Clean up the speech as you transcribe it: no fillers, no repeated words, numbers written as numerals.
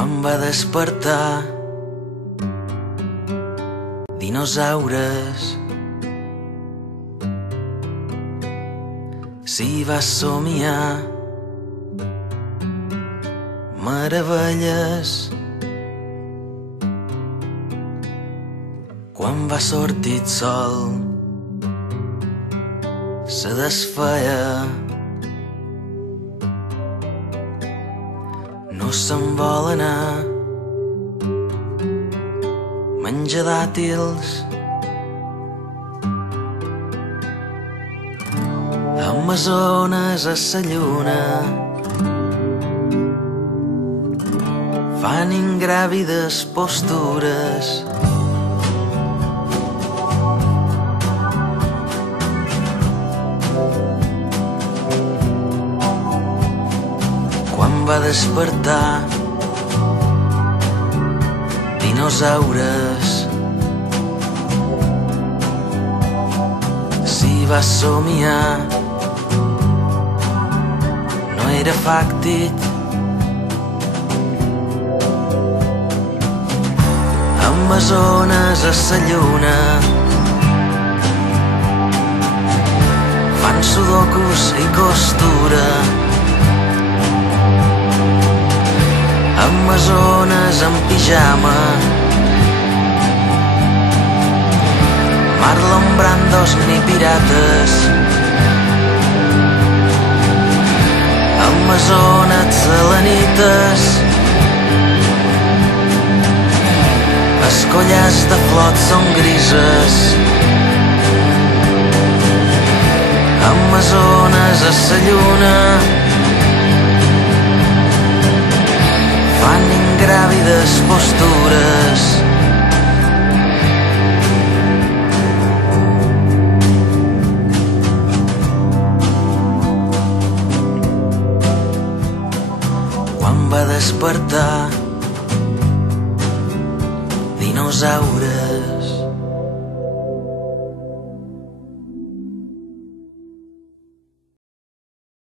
Quan va despertar, dinosaures. Si va somiar meravelles, quan va sortir el sol se desfeia. No se'n vol anar, menja dàtils, amazones a sa lluna, fan ingràvides postures. Quan va despertar, dinosaures. Si va somiar, no era fàctic. Amazones a sa lluna, fan sudokus i costura. Amazones en pijama, Marlon Brandos ni pirates. Amazones selenites, les colles de flors són grises. Amazones a sa lluna, fan ingràvides postures. Quan va despertar, dinosaures.